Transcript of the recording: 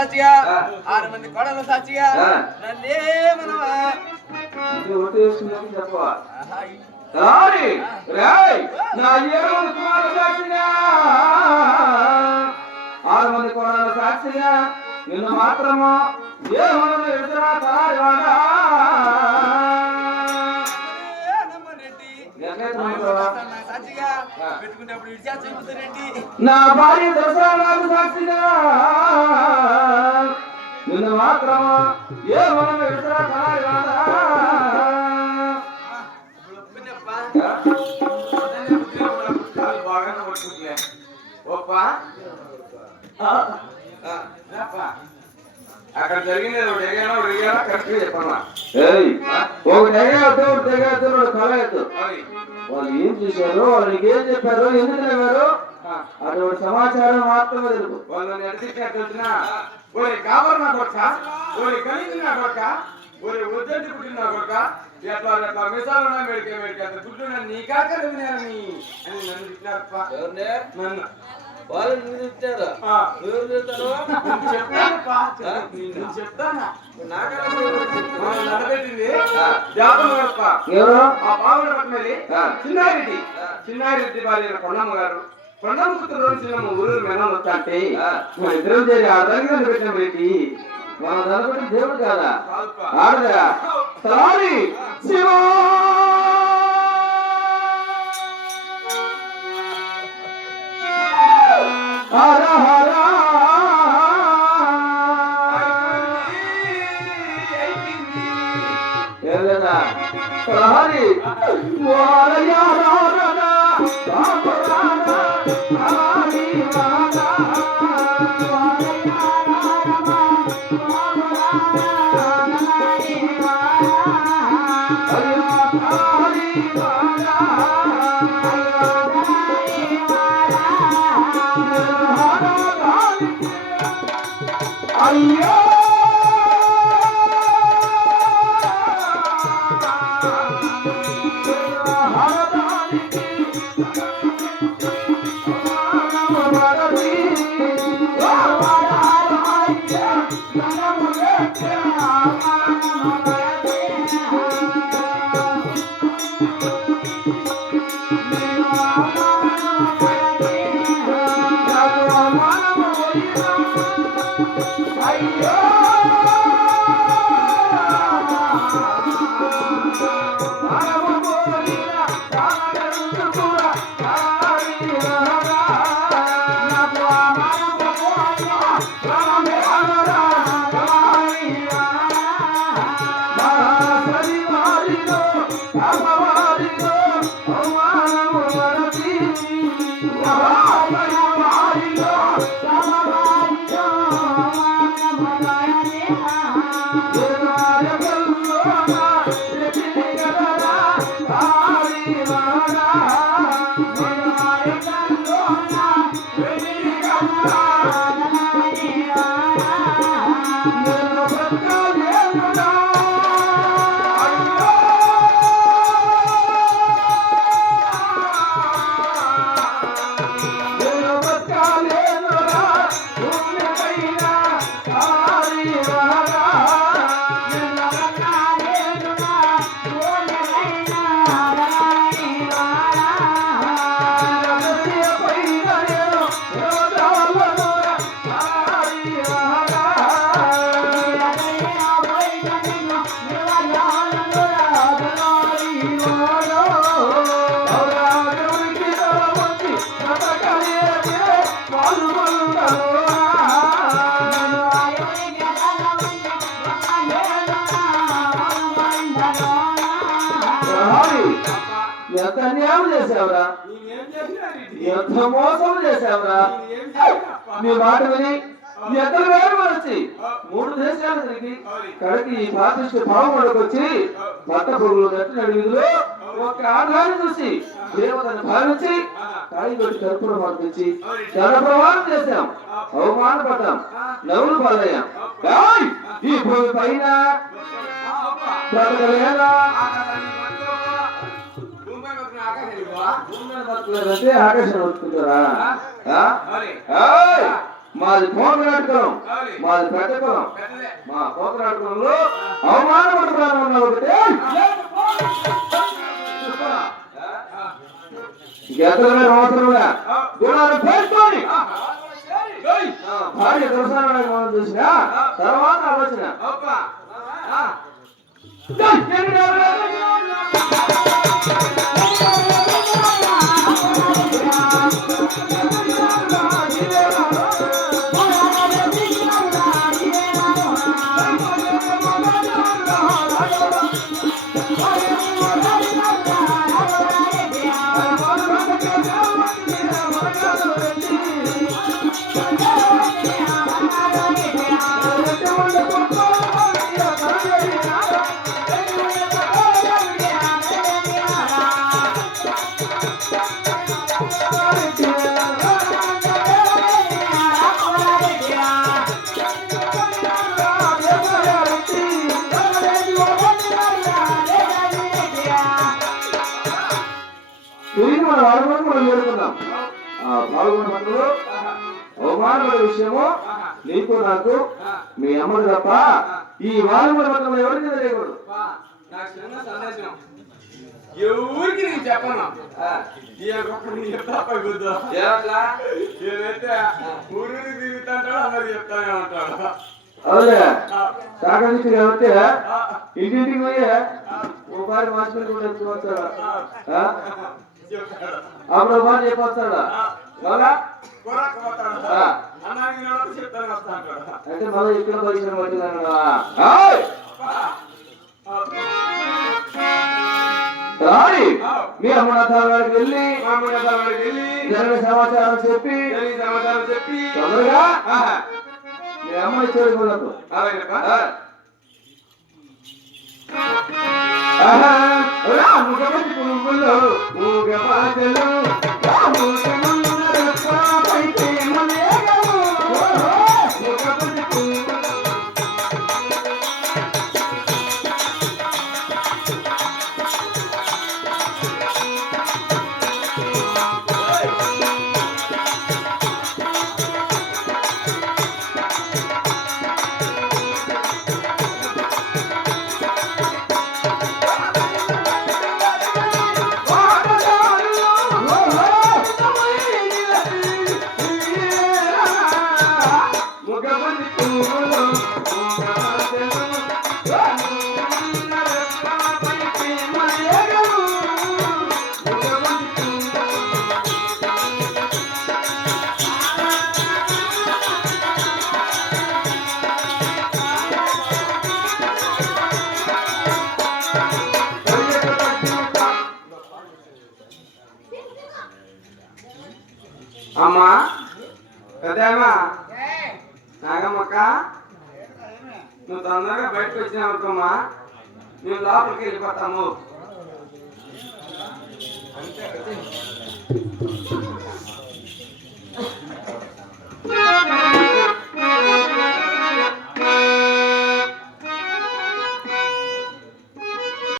సాక్షిగా 6 మంది కోడల సాక్షిగా నన్నేమనవా చెప్పవా రారి రాయ్ నా 7 మంది కుమారుల సాక్షిగా 6 మంది కోడల సాక్షిగా నిన్ను మాత్రము ఏమనను ఎదురా తలారివాడా నా భార్య దశరాజు సాక్షిగా నిన్ను మాత్రము ఏమనను ఎదురా తలారివాడా అక్కడ జరిగింది కరెక్ట్ చెప్పమ్మా కళ వాళ్ళు ఏం చేశారు వాళ్ళకి ఏం చెప్పారు ఎందుకు లేవారు అటువంటి సమాచారం మాత్రమే తెలుసు వాళ్ళని అడిగినా కాబర్ నా కొక్క కలిగి నా కొక్క వద్దంటి పుట్టిన కొక్క ఎట్లా ఎట్లా మిసాలు మెడికే అంత పుట్టిన నీకా కలిగినారని అని నన్ను తిట్టినారప్ప నన్ను వాళ్ళు చెప్తారు చెప్తాను చిన్నారెడ్డి భార్య కొండమ్మ గారు కొండమ్మ కూతురు చిన్నమ్మ ఊరు మెనం వస్తా అంటే మన ఇద్దరం చేరి ఆ రంగం పెట్టిన పెట్టి మన దళపతి దేవుడు కాదా ఆడదా సారీ శివా హర హర ఏదైనా హరి అయ్యో ఎంత అన్యాయం చేసావురా, ఎంత మోసం చేసావురా. నీ మాట విని ఎక్కడ వేరు వచ్చి 3 దేశాలు తిరిగి కడికి ఈ పాతిష్ట పావులకు వచ్చి భర్త పురుగులు కట్టిన వీధిలో ఒక ఆధారం చూసి దేవతను భావించి కాయి కొట్టి కర్పూరం అర్పించి జన ప్రమాణం చేశాం, అవమానపడ్డాం, నవ్వులు పాలయ్యాం. ఈ భూమి పైన బ్రతకలేదా ఆకర్షణ వస్తుంటారా? మాది పోకరాటు కులం, అవును. మాది పెద్ద కులం. పెద్దదే. మా పోకరాటు కులంలో అవమానపడుతున్నాను అన్న ఒకటి గెత్తలమే అవసరంగా గుణాలు పేర్కొని భార్య దర్శనాన్ని మనం చూసిన తర్వాత ఆలోచన తిరిగి మన వాడుకొని మనం చేరుకుందాం. ఆ పాల్గొన్న పండుగలో అవమానపడే విషయము నీకు నాకు మీ అమ్మకు తప్ప ఈ వాడుకున్న పండుగలో ఎవరికి తెలియకూడదు. నాకు చిన్న సందేశం ఎవరికి నీకు చెప్పను. ఏదైతే ఊరికి తిరుగుతాడో అందరు చెప్తానే ఉంటాడు. అవునే సాగనిచ్చి కాబట్టి ఇంటింటికి పోయి ఓ పారి మాస్టర్ కూడా ఎత్తుకొస్తాడా, అప్పుడు ఓ పారి చెప్పొస్తాడా, మళ్ళా అంటే మళ్ళీ ఇక్కడ పరిశ్రమ పట్టిందా మీ అమ్మనాథాలకి వెళ్ళి జరిగిన సమాచారం చెప్పి తొందరగా మీ అమ్మాయి చేరుకున్నప్పుడు పువ్వులు మూగపాటలు అమ్మా పెద్దమ్మా నాగమ్మక్క నువ్వు తొందరగా బయటకు వచ్చినావమ్మా మేము లోపలికి వెళ్ళిపోతాము.